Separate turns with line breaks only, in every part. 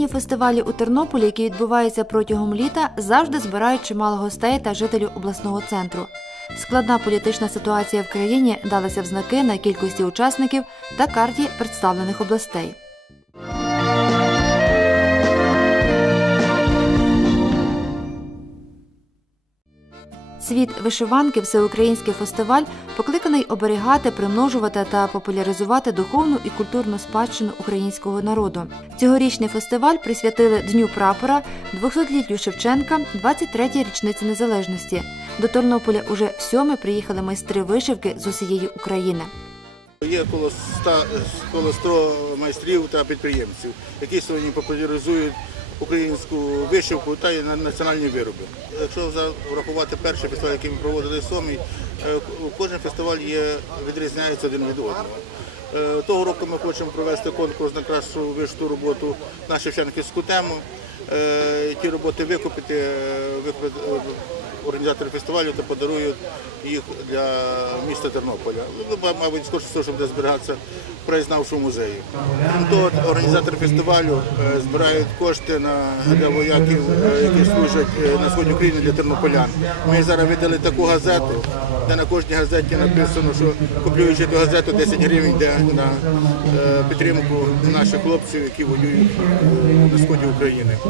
Традиційні фестивалі у Тернополі, які відбуваються протягом літа, завжди збирають чимало гостей та жителів обласного центру. Складна політична ситуація в країні далася в знаки на кількості учасників та карті представлених областей. Світ вишиванки всеукраїнський фестиваль покликаний оберігати, примножувати та популяризувати духовну і культурну спадщину українського народу. Цьогорічний фестиваль присвятили Дню прапора, 200-літтю Шевченка, 23-й річниці незалежності. До Тернополя уже всьоме приїхали майстри вишивки з усієї України. Є коло 100, коло 100 майстрів та підприємців, які сьогодні популяризують українську вишивку та й на- національні вироби. Якщо врахувати перший фестиваль, який ми проводили в Сомі, кожен фестиваль є, відрізняється один від одного. Е, Того року ми хочемо провести конкурс на кращу вишиту роботу на Шевченківську тему. Е, Ті роботи викупити, е, викупити е, організатори фестивалю та подарують їх для міста Тернополя. Ну, Мабуть, скоріше всього, що буде зберігатися в краєзнавчому музеї. Крім того, організатори фестивалю е, збирають кошти на, для вояків, е, які служать е, на сході України для тернополян. Ми зараз видали таку газету, де на кожній газеті написано, що купуючи ту газету 10 гривень йде на підтримку наших хлопців, які воюють на сході України.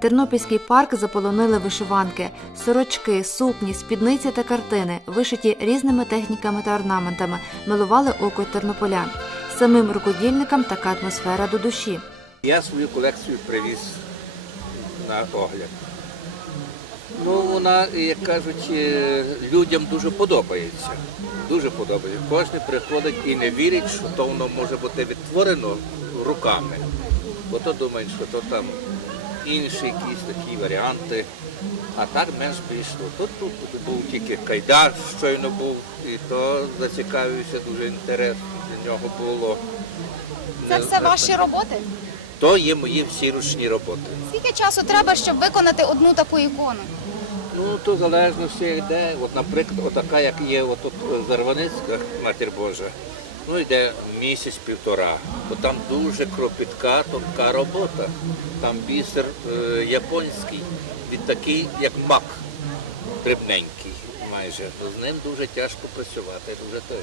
Тернопільський парк заполонили вишиванки, сорочки, сукні, спідниці та картини, вишиті різними техніками та орнаментами, милували око тернополян. Самим рукодільникам така атмосфера до душі.
Я свою колекцію привіз на огляд. Ну, вона, як кажуть, е, людям дуже подобається. Дуже подобається. Кожен приходить і не вірить, що то воно може бути відтворено руками. Бо то думають, що то там інші якісь такі варіанти. А так менш більш. Тут, тут був тільки кайдар, щойно був, і то зацікавився, дуже інтерес для нього було.
Це Не- все ваші роботи?
То є мої всі ручні роботи.
Скільки часу треба, щоб виконати одну таку ікону?
Ну, то залежно все йде. От, наприклад, отака, як є отут Зарваницька, Матір Божа, ну йде місяць-півтора, бо там дуже кропітка, тонка робота. Там бісер е, японський, він такий, як мак, дрібненький майже. З ним дуже тяжко працювати. Дуже той.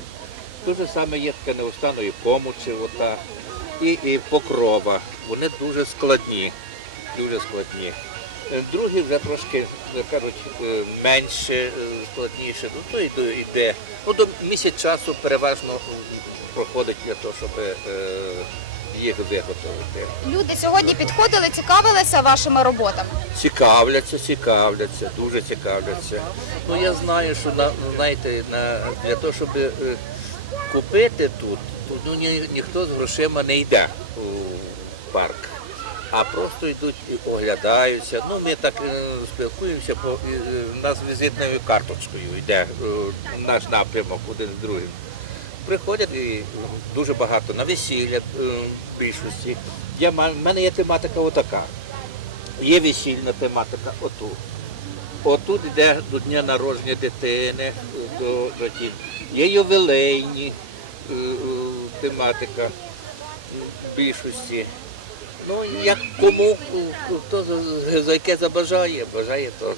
Дуже саме є таке неустаної помочі, ота, і, і покрова. Вони дуже складні, дуже складні. Е, Другі вже трошки, як кажуть, е, менше е, складніше. Ну, то йде. Ну, до місяць часу переважно проходить для того, щоб е, їх виготовити.
Люди сьогодні підходили, цікавилися вашими роботами.
Цікавляться, цікавляться, дуже цікавляться. Ну я знаю, що на знаєте, на для того, щоб е, купити тут, ну ні, ніхто з грошима не йде у парк. А просто йдуть і оглядаються. Ну, ми так е, спілкуємося, бо е, нас візитною карточкою йде е, наш напрямок один з другим. Приходять і дуже багато на весілля е, в більшості. Я, в мене є тематика отака. Є весільна тематика отут. Отут йде до дня народження дитини, до, до ті. є ювілейні е, е, тематика в більшості. Ну, як кому е, хто за, за яке забажає, бажає теж.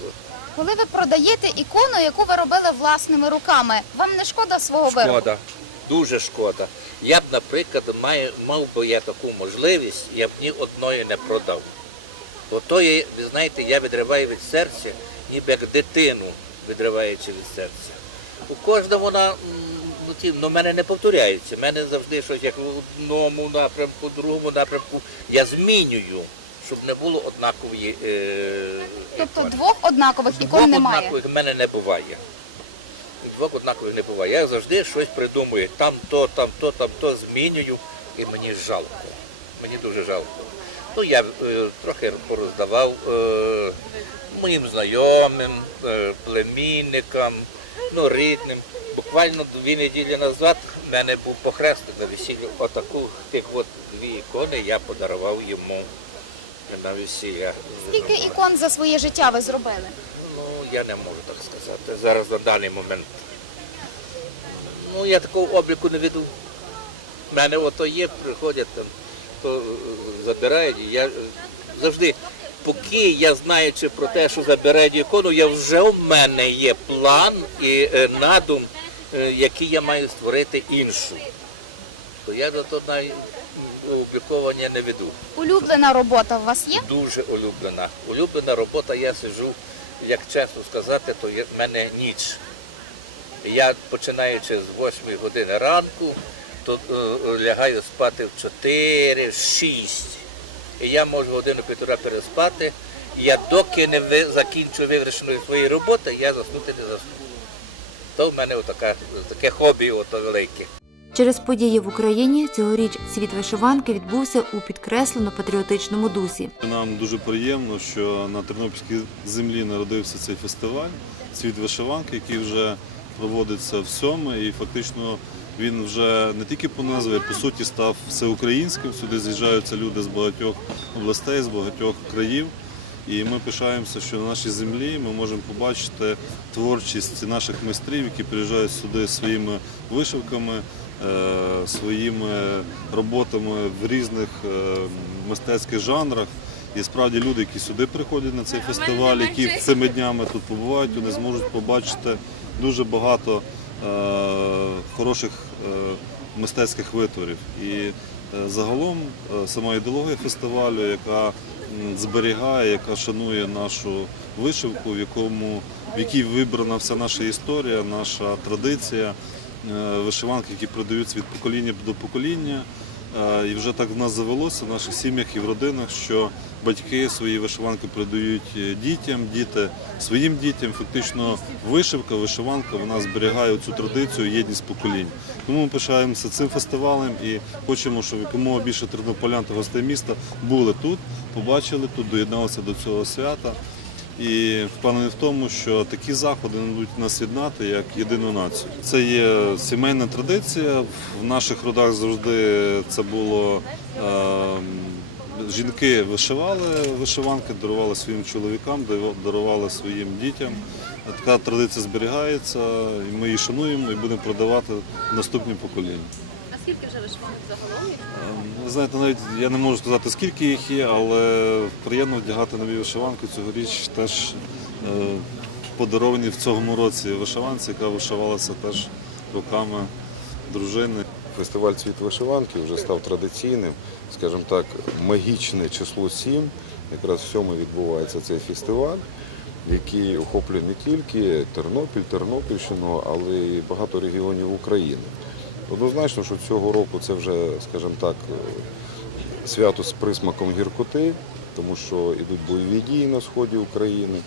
Коли ви продаєте ікону, яку ви робили власними руками, вам не шкода свого виробу? Шкода,
дуже шкода. Я б, наприклад, маю, мав би я таку можливість, я б ні одної не продав. Бо то є, ви знаєте, я відриваю від серця, ніби як дитину відриваючи від серця. У кожного вона, ну, ті, ну, мене не повторяється. В мене завжди щось як в одному напрямку, в другому напрямку. Я змінюю, щоб не було однакової. Е,
Тобто двох однакових ікон Двох немає. однакових
в мене не буває. Двох однакових не буває. Я завжди щось придумую. Там то, там то, там то змінюю, і мені жалко. Мені дуже жалко. Ну, я е, трохи пороздавав е, моїм знайомим, е, племінникам, ну, рідним. Буквально дві неділі назад в мене був похресник на весіллі. Отаку тих от дві ікони я подарував йому на весілля.
Скільки ікон за своє життя ви зробили?
Ну, я не можу так сказати. Зараз на даний момент. Ну, я такого обліку не веду. У мене ото є, приходять там хто е, забирає. І Я завжди, поки я знаючи про те, що забирають ікону, я вже в мене є план і е, надум, е, який я маю створити іншу. То я до того навіть обліковання не веду.
Улюблена робота у вас є?
Дуже улюблена. Улюблена робота, я сиджу, як чесно сказати, то в мене ніч. Я починаючи з 8 години ранку, то е, е, лягаю спати в 4, в 6. І я можу годину-півтора переспати. Я доки не ви- закінчу вивішеної своєї роботи, я заснути не засну. То в мене отака, таке хобі ото велике.
Через події в Україні цьогоріч світ вишиванки відбувся у підкреслено патріотичному дусі.
Нам дуже приємно, що на Тернопільській землі народився цей фестиваль Світ вишиванки, який вже проводиться в сьоме, і фактично він вже не тільки по назві, а по суті став всеукраїнським. Сюди з'їжджаються люди з багатьох областей, з багатьох країв. І ми пишаємося, що на нашій землі ми можемо побачити творчість наших майстрів, які приїжджають сюди своїми вишивками, е, своїми роботами в різних е, мистецьких жанрах. І справді люди, які сюди приходять на цей фестиваль, які цими днями тут побувають, вони зможуть побачити дуже багато е, хороших е, мистецьких витворів. І е, загалом е, сама ідеологія фестивалю, яка зберігає, яка шанує нашу вишивку, в якому в якій вибрана вся наша історія, наша традиція, е, вишиванки, які продаються від покоління до покоління. Е, І вже так в нас завелося в наших сім'ях і в родинах, що батьки свої вишиванки передають е, дітям, діти своїм дітям. Фактично вишивка, вишиванка вона зберігає цю традицію, єдність поколінь. Тому ми пишаємося цим фестивалем і хочемо, щоб якомога більше тернополян та гостей міста були тут, побачили тут, доєдналися до цього свята. І впевнений в тому, що такі заходи будуть нас єднати як єдину націю. Це є сімейна традиція. В наших родах завжди це було е, жінки вишивали вишиванки, дарували своїм чоловікам, дарували своїм дітям. Така традиція зберігається, і ми її шануємо і будемо продавати наступні покоління.
А скільки вже вишиванок загалом?
Е, Ви знаєте, навіть я не можу сказати, скільки їх є, але приємно вдягати нові вишиванки. Цьогоріч теж е, подаровані в цьому році вишиванці, яка вишивалася теж руками дружини. Фестиваль Цвіт вишиванки вже став традиційним, скажімо так, магічне число 7. Якраз в цьому відбувається цей фестиваль, який охоплює не тільки Тернопіль, Тернопільщину, але й багато регіонів України. Однозначно, що цього року це вже, скажімо так, свято з присмаком гіркоти, тому що йдуть бойові дії на сході України.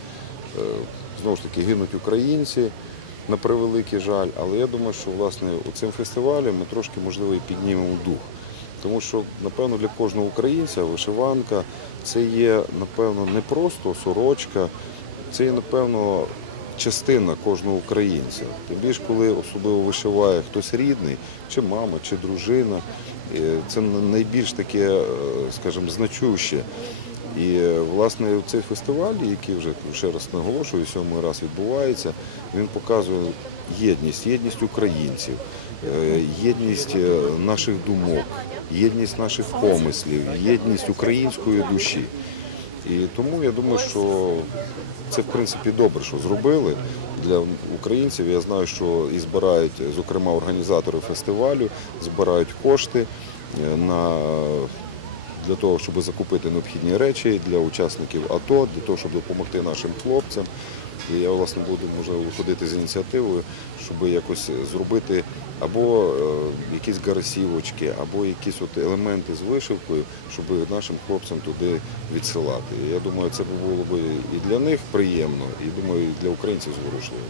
Е, Знову ж таки, гинуть українці на превеликий жаль. Але я думаю, що власне у цим фестивалі ми трошки можливо і піднімемо дух. Тому що, напевно, для кожного українця вишиванка це є, напевно, не просто сорочка, це є, напевно, частина кожного українця. Тим більше, коли особливо вишиває хтось рідний, чи мама, чи дружина. Це найбільш таке, е, скажімо, значуще. І е, власне цей фестиваль, який вже ще раз наголошую, сьомий раз відбувається, він показує єдність, єдність українців, єдність е, наших думок, єдність наших помислів, єдність української душі. І тому я думаю, що це в принципі добре, що зробили для українців. Я знаю, що і збирають, зокрема, організатори фестивалю, збирають кошти е, на для того, щоб закупити необхідні речі для учасників АТО, для того, щоб допомогти нашим хлопцям. І я власне буду можливо виходити з ініціативою, щоб якось зробити або е, якісь гарасівочки, або якісь от елементи з вишивкою, щоб нашим хлопцям туди відсилати. Я думаю, це було б і для них приємно, і думаю, і для українців зворушливо.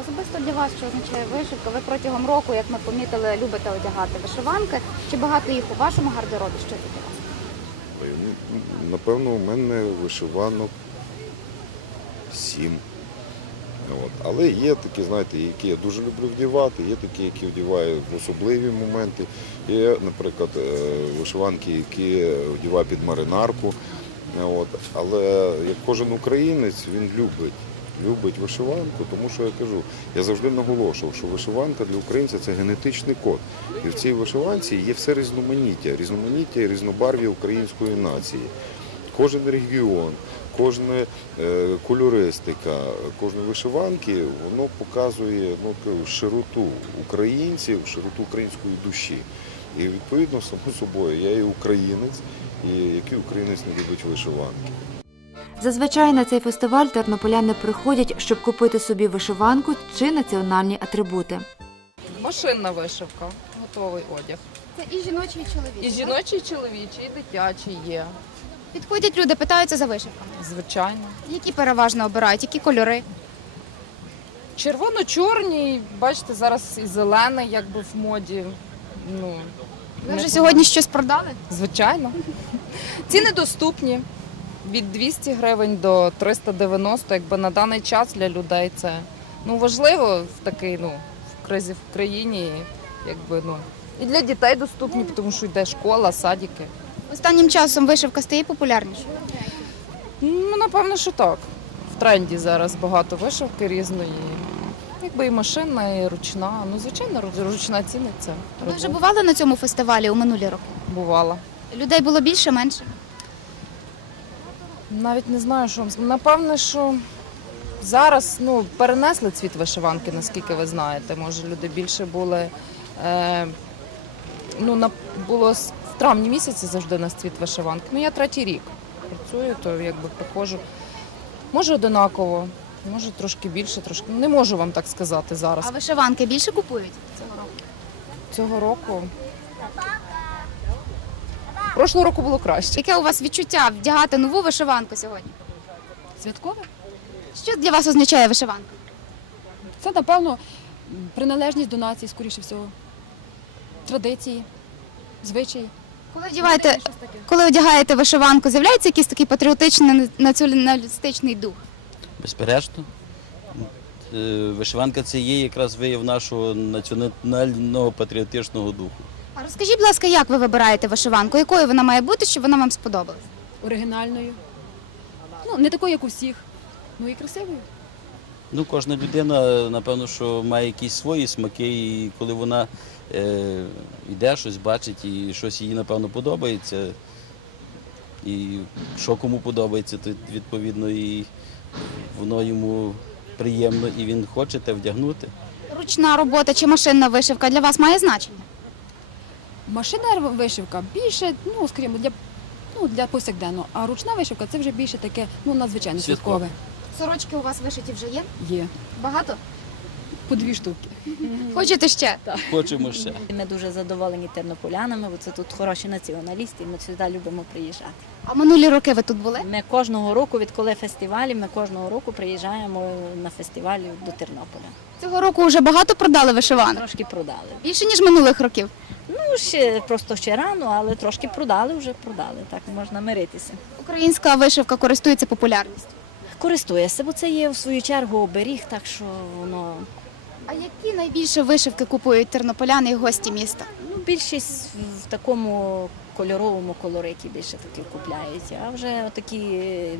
Особисто для вас, що означає вишивка? Ви протягом року, як ми помітили, любите одягати вишиванки. Чи багато їх у вашому гардеробі? Що це для вас?
Ну, Напевно, у мене вишиванок сім. От. Але є такі, знаєте, які я дуже люблю вдівати, є такі, які вдіваю в особливі моменти. Є, наприклад, е, вишиванки, які вдіваю під маринарку. От. Але як кожен українець, він любить любить вишиванку, тому що я кажу, я завжди наголошував, що вишиванка для українця це генетичний код. І в цій вишиванці є все різноманіття, різноманіття і різнобарв'я української нації. Кожен регіон, кожна е, кольористика, кожної вишиванки, воно показує ну, широту українців, широту української душі. І відповідно, само собою, я і українець, і який українець не любить вишиванки.
Зазвичай на цей фестиваль тернополяни приходять, щоб купити собі вишиванку чи національні атрибути.
Машинна вишивка, готовий одяг.
Це і жіночі, і чоловічі. І
жіночий, і чоловічий, і дитячий є.
Підходять люди, питаються за вишивками. Звичайно. Які переважно обирають, які кольори?
Червоно-чорний, бачите, зараз і зелений, якби в моді.
Ну, Ви не вже сьогодні щось продали?
Звичайно. Ціни доступні. Від 200 гривень до 390, якби на даний час для людей це ну, важливо в такий, ну, в кризі в країні. Якби, ну. І для дітей доступні, тому що йде школа, садики.
Останнім часом вишивка стає популярнішою.
Ну, напевно, що так. В тренді зараз багато вишивки різної. Якби і машинна, і ручна. Ну, звичайно, ручна ціниться.
Ви вже бували на цьому фестивалі у минулі роки? бувала. Людей було більше, менше?
Навіть не знаю, що вам сказати. Напевне, що зараз ну, перенесли цвіт вишиванки, наскільки ви знаєте. Може, люди більше були. Е, ну, на, було травні місяці завжди у нас цвіт вишиванки. Ну, я третій рік працюю, то якби приходжу. Може одинаково, може трошки більше, трошки. Не можу вам так сказати зараз. А
вишиванки більше купують цього року?
Цього року. Прошлого року було краще. Яке
у вас відчуття вдягати нову вишиванку сьогодні? Святкове? Що для вас означає вишиванка?
Це, напевно, приналежність до нації, скоріше всього. Традиції, звичаї.
Коли одягаєте, коли одягаєте вишиванку, з'являється якийсь такий патріотичний націоналістичний дух?
Безперечно. Е, Вишиванка це є якраз вияв нашого національного патріотичного духу.
А розкажіть, будь ласка, як ви вибираєте вишиванку? Якою вона має бути, щоб вона вам сподобалась?
Оригінальною. Ну, не такою, як у всіх. Ну і красивою.
Ну, кожна людина, напевно, що має якісь свої смаки, і коли вона е, йде, щось бачить і щось їй, напевно, подобається. І що кому подобається, то відповідно і воно йому приємно, і він хоче те вдягнути.
Ручна робота чи машинна вишивка для вас має значення?
Машинна вишивка більше, ну, скажімо, для, ну, для повсякденного. А ручна вишивка це вже більше таке, ну, надзвичайно Святкове.
Сорочки у вас вишиті вже є? Є. Багато?
По дві штуки. Хочете ще?
Хочемо ще. Ми
дуже задоволені тернополянами, бо це тут хороші націоналісти, і ми сюди любимо приїжджати.
А минулі роки ви тут були? Ми
кожного року, відколи фестивалі, ми кожного року приїжджаємо на фестивалі до Тернополя.
Цього року вже багато продали вишиванок.
Трошки продали.
Більше, ніж минулих років.
Ну, ще просто ще рано, але трошки продали, вже продали. Так можна миритися.
Українська вишивка користується популярністю.
Користуєшся, бо це є в свою чергу оберіг, так що воно
А які найбільше вишивки купують тернополяни і гості міста?
ну, більшість в такому кольоровому колориті більше таки купляють. А вже такі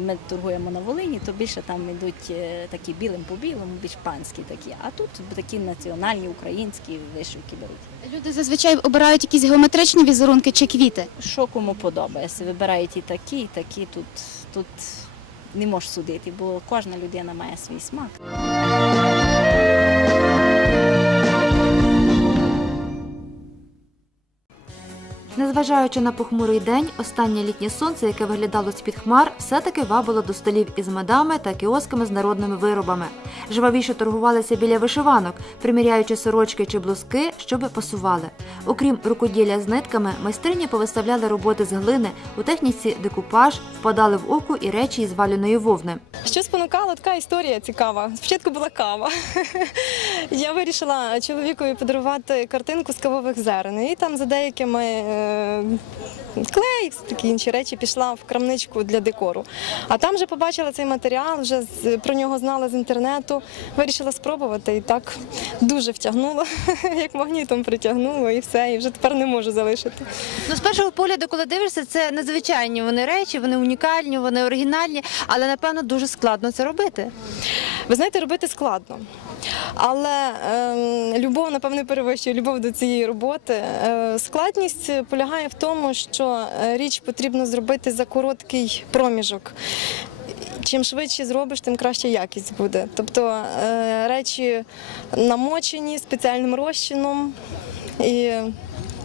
ми торгуємо на Волині, то більше там йдуть е, такі білим по білому, більш панські такі. А тут такі національні українські вишивки беруть.
Люди зазвичай обирають якісь геометричні візерунки чи квіти.
Що кому подобається, вибирають і такі, і такі. Тут, тут не можеш судити, бо кожна людина має свій смак.
Незважаючи на похмурий день, останнє літнє сонце, яке виглядало з-під хмар, все-таки вабило до столів із медами та кіосками з народними виробами. Жвавіше торгувалися біля вишиванок, приміряючи сорочки чи блузки, щоб пасували. Окрім рукоділля з нитками, майстрині повиставляли роботи з глини у техніці декупаж, впадали в око і речі із валяної вовни.
Що спонукало, така історія цікава. Спочатку була кава. Я вирішила чоловікові подарувати картинку з кавових зерен. І там за деякими е, клей, такі інші речі, пішла в крамничку для декору. А там вже побачила цей матеріал, вже про нього знала з інтернету, вирішила спробувати і так дуже втягнула, як магнітом притягнуло і все, і вже тепер не можу залишити.
Ну, з першого погляду, коли дивишся, це незвичайні вони речі, вони унікальні, вони оригінальні, але напевно дуже складно це робити.
Ви знаєте, робити складно. Але ем, любов, напевне, перевищує любов до цієї роботи. Е, складність полягає в тому, що е, річ потрібно зробити за короткий проміжок. Чим швидше зробиш, тим краща якість буде. Тобто е, речі намочені спеціальним розчином і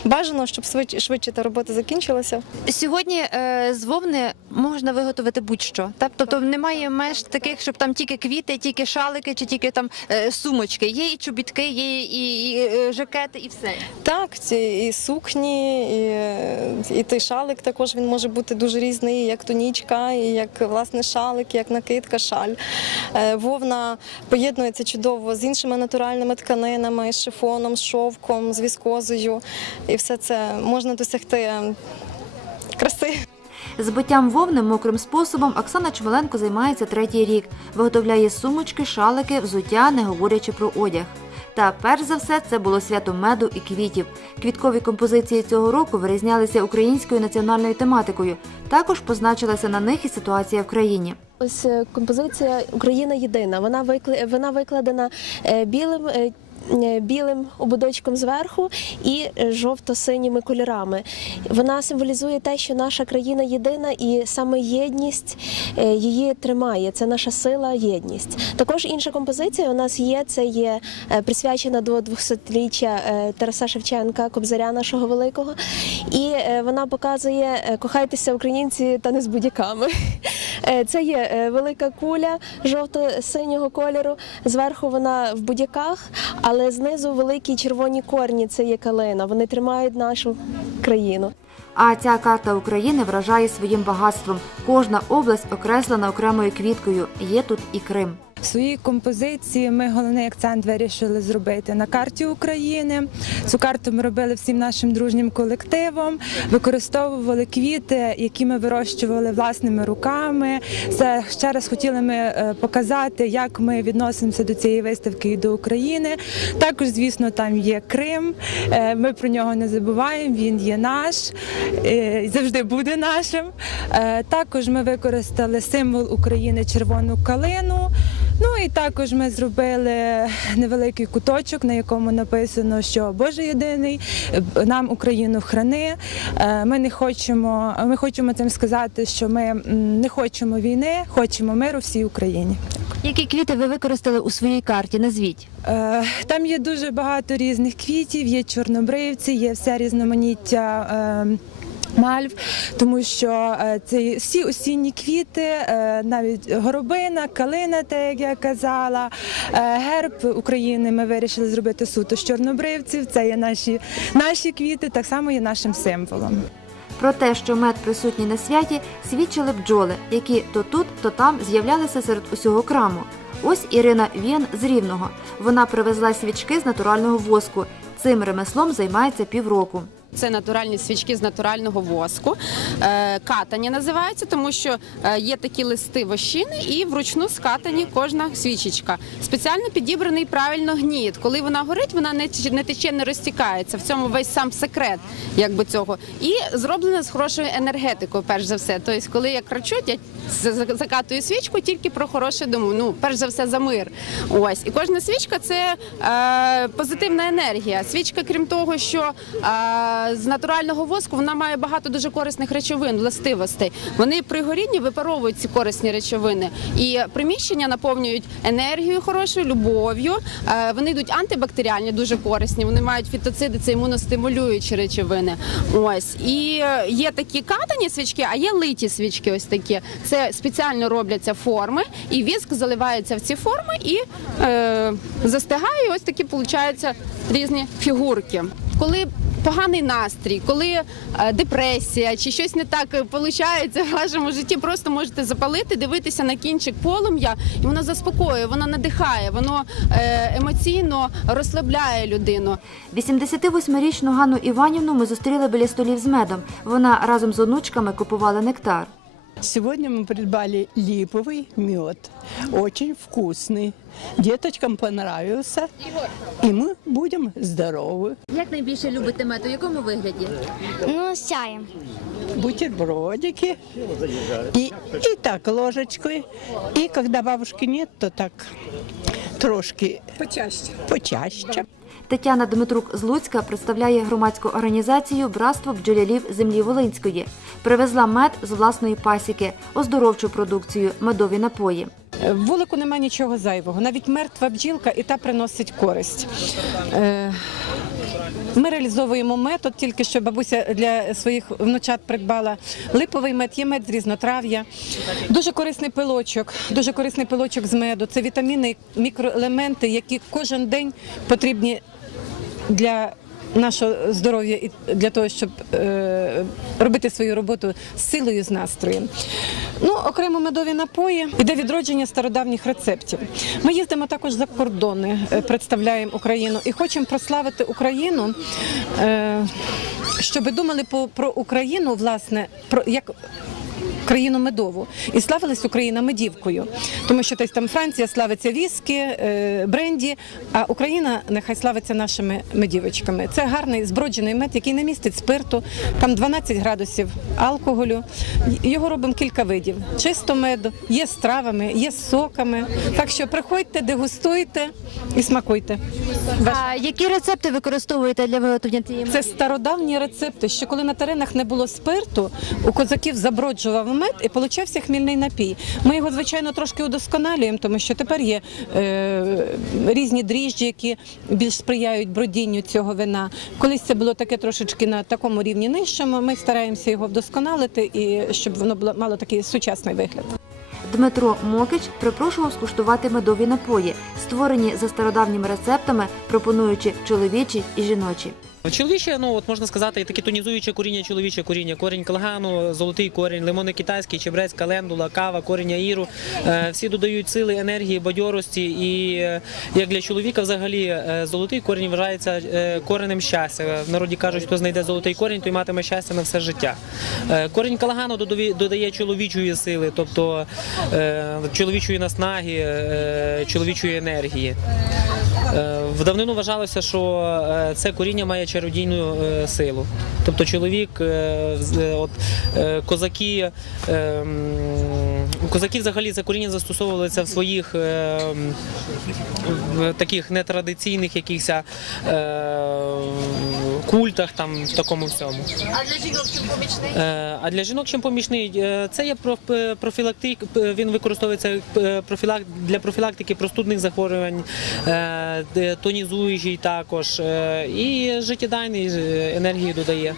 бажано, щоб швидше, та робота закінчилася.
Сьогодні е, з вовни можна виготовити будь-що. Так? Тобто немає меж таких, щоб там тільки квіти, тільки шалики чи тільки там е, сумочки. Є і чобітки, є і, і, е, жакети, і все.
Так, ці і сукні, і, і той шалик також він може бути дуже різний, як тонічка, і як власне шалик, як накидка, шаль. Вовна поєднується чудово з іншими натуральними тканинами, з шифоном, з шовком, з віскозою. І все це можна досягти краси.
Збиттям вовни мокрим способом Оксана Чмеленко займається третій рік. Виготовляє сумочки, шалики, взуття, не говорячи про одяг. Та перш за все це було свято меду і квітів. Квіткові композиції цього року вирізнялися українською національною тематикою. Також позначилася на них і ситуація в країні.
Ось е, композиція Україна єдина. Вона викладена е, білим. Е, Білим ободочком зверху і жовто-синіми кольорами. Вона символізує те, що наша країна єдина, і саме єдність е, її тримає. Це наша сила, єдність. Також інша композиція у нас є. Це є е, присвячена до 200-ліття е, Тараса Шевченка, кобзаря нашого великого. І вона показує кохайтеся українці та не з будь-яками. Це є велика куля жовто-синього кольору. Зверху вона в будяках, але знизу великі червоні корні. Це є калина. Вони тримають нашу країну.
А ця карта України вражає своїм багатством. Кожна область окреслена окремою квіткою. Є тут і Крим.
В своїй композиції ми головний акцент вирішили зробити на карті України. Цю карту ми робили всім нашим дружнім колективом, використовували квіти, які ми вирощували власними руками. Це ще раз хотіли ми е, показати, як ми відносимося до цієї виставки і до України. Також, звісно, там є Крим. Е, Ми про нього не забуваємо. Він є наш е, і завжди буде нашим. Також ми використали символ України червону калину. Ну і також ми зробили невеликий куточок, на якому написано, що Боже єдиний нам Україну храни. Е, Ми не хочемо, ми хочемо цим сказати, що ми не хочемо війни, хочемо миру всій Україні.
Які квіти ви використали у своїй карті? Назвіть.
Е, Там є дуже багато різних квітів, є чорнобривці, є все різноманіття. Мальв, тому що це всі осінні квіти, е, навіть горобина, калина, те, як я казала, е, герб України. Ми вирішили зробити суто з чорнобривців. Це є наші, наші квіти, так само є нашим символом.
Про те, що мед присутній на святі, свідчили бджоли, які то тут, то там з'являлися серед усього краму. Ось Ірина Вєн з Рівного. Вона привезла свічки з натурального воску. Цим ремеслом займається півроку.
Це натуральні свічки з натурального воску. Е, Катані називаються, тому що е, є такі листи вощини і вручну скатані кожна свічечка. Спеціально підібраний правильно гніт. Коли вона горить, вона не тече- не розтікається. В цьому весь сам секрет цього. І зроблена з хорошою енергетикою, перш за все. Тобто, коли я кричу, я за- за- закатую свічку тільки про хороше думаю. Ну, перш за все, за мир. Ось. І кожна свічка це е, позитивна енергія. Свічка, крім того, що з натурального воску вона має багато дуже корисних речовин, властивостей. Вони при горінні випаровують ці корисні речовини. І приміщення наповнюють енергією хорошою, любов'ю. Е, вони йдуть антибактеріальні, дуже корисні. Вони мають фітоциди, це імуностимулюючі речовини. Ось. І є такі катані свічки, а є литі свічки. Ось такі. Це спеціально робляться форми, і віск заливається в ці форми і е, застигає. І ось такі получаються різні фігурки. Коли поганий настрій, коли е, депресія чи щось не так виходить в вашому житті, просто можете запалити, дивитися на кінчик полум'я, і воно заспокоює, воно надихає, воно е, емоційно розслабляє людину.
88-річну Ганну Іванівну ми зустріли біля столів з медом. Вона разом з онучками купувала нектар.
Сегодня мы придбали липовый мед. Очень вкусный. Деточкам понравился. И мы будем здоровы.
Як найбільше любите мед? У якому вигляді?
Ну, з чаєм. Бутербродики. И, и так ложечкой. И когда бабушки нет, то так трошки почаще. почаще.
Тетяна Дмитрук з Луцька представляє громадську організацію Братство бджолярів землі Волинської. Привезла мед з власної пасіки, оздоровчу продукцію, медові напої.
В вулику нема нічого зайвого. Навіть мертва бджілка і та приносить користь. Е, Ми реалізовуємо метод, тільки що бабуся для своїх внучат придбала липовий мед, є мед з різнотрав'я. Дуже корисний пилочок, дуже корисний пилочок з меду. Це вітаміни, мікроелементи, які кожен день потрібні для нашого здоров'я і для того, щоб е, робити свою роботу з силою, з настроєм. Ну, окремо медові напої іде відродження стародавніх рецептів. Ми їздимо також за кордони, е, представляємо Україну і хочемо прославити Україну, е, щоб думали про Україну, власне, про як. Країну медову і славилась Україна медівкою, тому що десь там Франція славиться віскі, е, бренді, а Україна нехай славиться нашими медівочками. Це гарний зброджений мед, який не містить спирту, там 12 градусів алкоголю. Його робимо кілька видів: чисто меду, є з травами, є з соками. Так що приходьте, дегустуйте і смакуйте.
А які рецепти використовуєте для виготовлення цієї
Це стародавні рецепти. Ще коли на теренах не було спирту, у козаків заброджував мед і получався хмільний напій. Ми його, звичайно, трошки удосконалюємо, тому що тепер є е, різні дріжджі, які більш сприяють бродінню цього вина. Колись це було таке трошечки на такому рівні нижчому. Ми стараємося його вдосконалити і щоб воно було мало такий сучасний вигляд.
Дмитро Мокич припрошував скуштувати медові напої, створені за стародавніми рецептами, пропонуючи чоловічі і жіночі.
Чоловіче, ну от можна сказати, таке тонізуюче коріння, чоловіче коріння, корінь калгану, золотий корінь, лимони китайський, чебрець, календула, кава, коріння іру. Е, Всі додають сили, енергії, бадьорості. І е, як для чоловіка, взагалі, е, золотий корінь вважається коренем щастя. В народі кажуть, хто знайде золотий корінь, той матиме щастя на все життя. Корінь калагану додові- додає чоловічої сили, тобто чоловічої наснаги, чоловічої енергії. Е, В давнину вважалося, що е, це коріння має чародійну е, силу. Тобто чоловік, от козаки, козаки взагалі це коріння застосовувалися в своїх в таких нетрадиційних якихось культах, там в такому всьому.
А для жінок чим помічний?
Е, А для жінок чим помічний? Е, Це є проф- профілактик, він використовується е, для профілактики простудних захворювань, е, тонізуючий також е, і життєдайний е, енергії додає.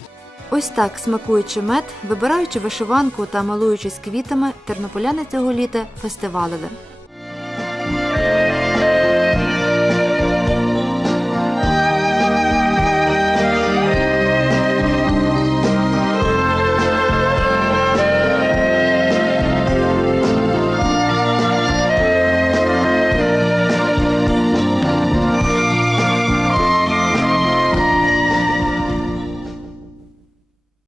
Ось так, смакуючи мед, вибираючи вишиванку та малуючись квітами, тернополяни цього літа фестивалили.